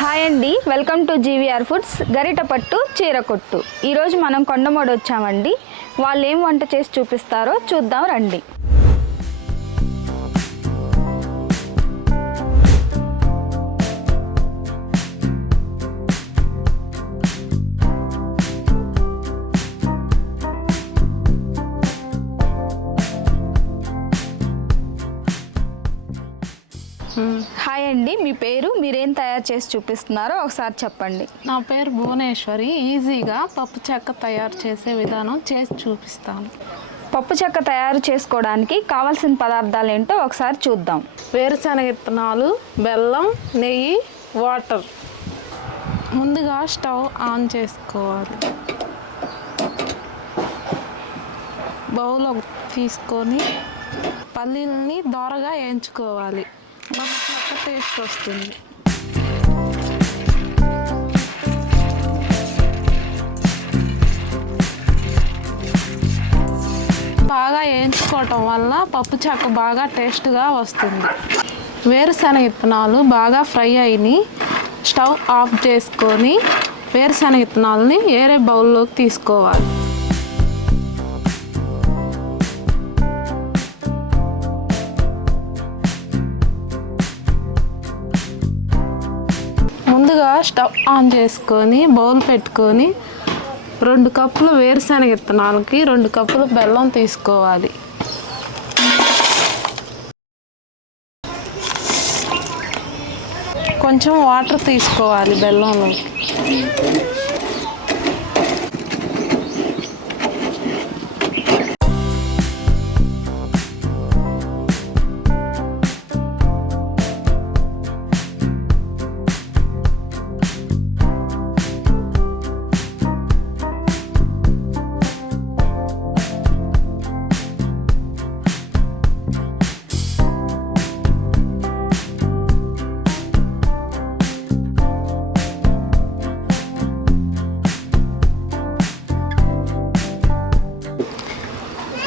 Hi అండి, welcome to GVR foods గరిటపట్టు చీరకొట్టు. ఈరోజు మనం కొండమూడు వచ్చామండి. వాళ్ళు ఏం వంట చేసి చూపిస్తారో చూద్దాం రండి. హాయ్ అండి, మీ పేరు, మీరేం తయారు చేసి చూపిస్తున్నారో ఒకసారి చెప్పండి. నా పేరు భువనేశ్వరి. ఈజీగా పప్పు చెక్క తయారు చేసే విధానం చేసి చూపిస్తాను. పప్పు చెక్క తయారు చేసుకోవడానికి కావాల్సిన పదార్థాలు ఏంటో ఒకసారి చూద్దాం. వేరుశనగ విత్తనాలు, బెల్లం, నెయ్యి, వాటర్. ముందుగా స్టవ్ ఆన్ చేసుకోవాలి. బౌల్ తీసుకొని పల్లీలని దోరగా వేయించుకోవాలి. పప్పు టేస్ట్ వస్తుంది. బాగా వేయించుకోవటం వల్ల పప్పు చెక్క బాగా టేస్ట్గా వస్తుంది. వేరుశనగ విత్తనాలు బాగా ఫ్రై అయినాయి. స్టవ్ ఆఫ్ చేసుకొని వేరుశనగ విత్తనాలని వేరే బౌల్లోకి తీసుకోవాలి. ముందుగా స్టవ్ ఆన్ చేసుకొని బౌల్ పెట్టుకొని 2 కప్పులు వేరుశనగ విత్తనాలకి 2 కప్పులు బెల్లం తీసుకోవాలి. కొంచెం వాటర్ తీసుకోవాలి బెల్లంలో.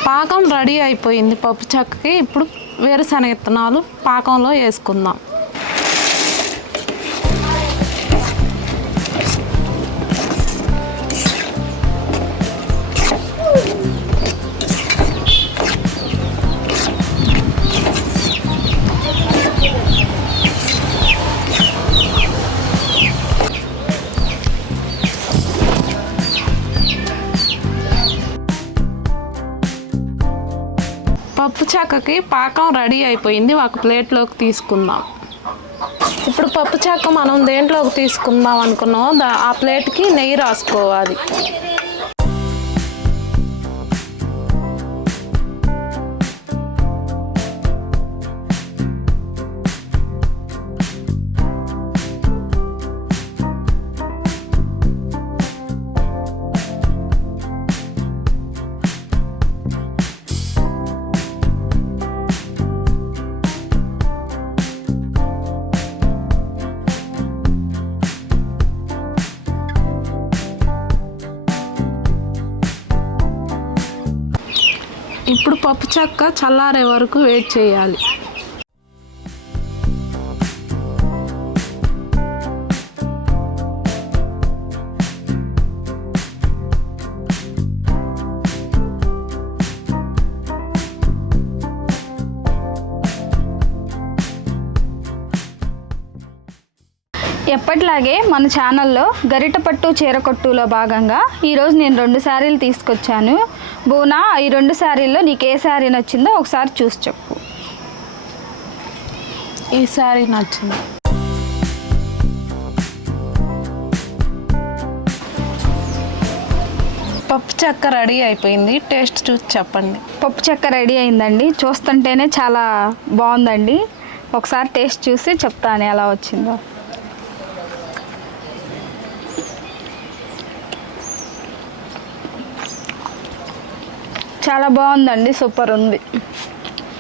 పాకం రెడీ అయిపోయింది పప్పు చెక్కకి. ఇప్పుడు వేరుశనగ విత్తనాలు పాకంలో వేసుకుందాం. పప్పు చెక్కకి పాకం రెడీ అయిపోయింది. ఒక ప్లేట్లోకి తీసుకుందాం. ఇప్పుడు పప్పు చెక్క మనం దేంట్లోకి తీసుకుందాం అనుకున్నాం ఆ ప్లేట్కి నెయ్యి రాసుకోవాలి. ఇప్పుడు పప్పు చెక్క చల్లారే వరకు వెయిట్ చేయాలి. ఎప్పటిలాగే మన ఛానల్లో గరిటపట్టు చీరకొట్టులో భాగంగా ఈరోజు నేను 2 శారీలు తీసుకొచ్చాను. బూనా, ఈ 2 శారీల్లో నీకు ఏ శారీ నచ్చిందో ఒకసారి చూసి చెప్పు. ఈ శారీ నచ్చింది. పప్పు చెక్క రెడీ అయిపోయింది. టేస్ట్ చూసి చెప్పండి. పప్పు చెక్క రెడీ అయిందండి. చూస్తుంటేనే చాలా బాగుందండి. ఒకసారి టేస్ట్ చూసి చెప్తాను ఎలా వచ్చిందో. చాలా బాగుందండి, సూపర్ ఉంది.